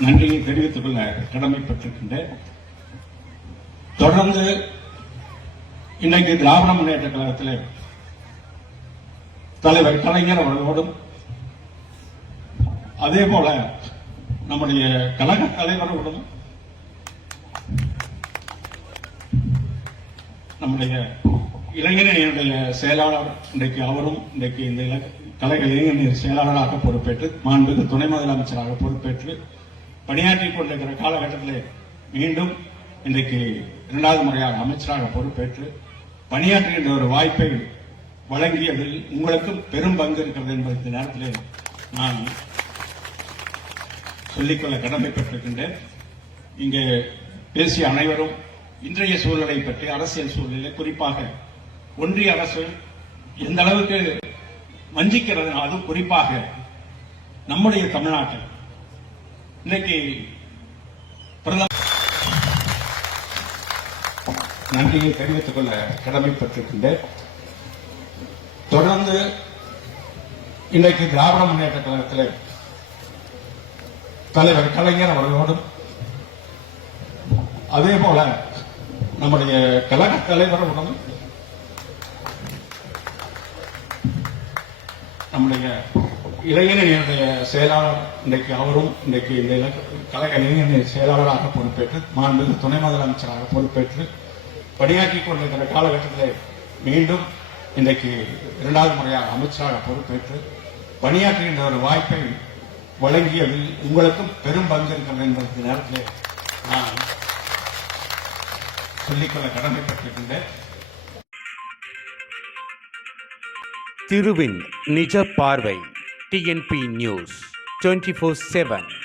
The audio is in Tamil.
நன்றியை தெரிவித்துக் கொள்ள கடமைப்பட்டிருக்கின்றேன் தொடர்ந்து இன்னைக்கு திராவிட முன்னேற்ற கழகத்தில் தலைவர் கலைஞர் அவர்களோடும் அதே போல நம்முடைய கழக தலைவரோடும் நம்முடைய இளைஞரணியினுடைய செயலாளர் இன்றைக்கு அவரும் இன்றைக்கு இந்த இலக்க- கழக செயலாளராக பொறுப்பேற்று மாண்புக்கு துணை முதலமைச்சராக பொறுப்பேற்று பணியாற்றிக் கொண்டிருக்கிற காலகட்டத்தில் மீண்டும் இன்றைக்கு இரண்டாவது முறையாக அமைச்சராக பொறுப்பேற்று பணியாற்றுகின்ற ஒரு வாய்ப்பை வழங்கியதில் உங்களுக்கும் பெரும் பங்கு இருக்கிறது என்பதை இந்த நேரத்தில் நான் சொல்லிக்கொள்ள கடமைப்பட்டிருக்கின்றேன் இங்கே பேசிய அனைவரும் இன்றைய சூழலை பற்றி அரசியல் சூழ்நிலை குறிப்பாக ஒன்றிய அரசு எந்த அளவுக்கு வஞ்சிக்கிறது அதுவும் குறிப்பாக நம்முடைய தமிழ்நாட்டில் இன்னைக்கு நன்றியை தெரிவித்துக் கொள்ள கடமைப்பட்டிருக்கின்றேன். தொடர்ந்து இன்றைக்கு திராவிட முன்னேற்ற கழகத்தில் தலைவர் கலைஞர் அவர்களோடும் அதே போல நம்முடைய கழக தலைவரோடும் நம்முடைய இளைஞரணியினுடைய செயலாளர் இன்றைக்கு அவரும் இன்றைக்கு இந்த கலை கழக இளைஞரணி செயலாளராக பொறுப்பேற்று மாண்பு துணை முதலமைச்சராக பொறுப்பேற்று பணியாற்றிக் கொண்டிருக்கிற காலகட்டத்தில் மீண்டும் இன்றைக்கு இரண்டாவது முறையாக அமைச்சராக பொறுப்பேற்று பணியாற்றுகின்ற ஒரு வாய்ப்பை வழங்கியதில் உங்களுக்கும் பெரும் பங்கு இருக்கிறது என்பதற்கு நேரத்தில் நான் சொல்லிக்கொள்ள கடமைப்பட்டிருக்கின்றேன். திருவின் நிஜ பார்வை. TNP News 24 7.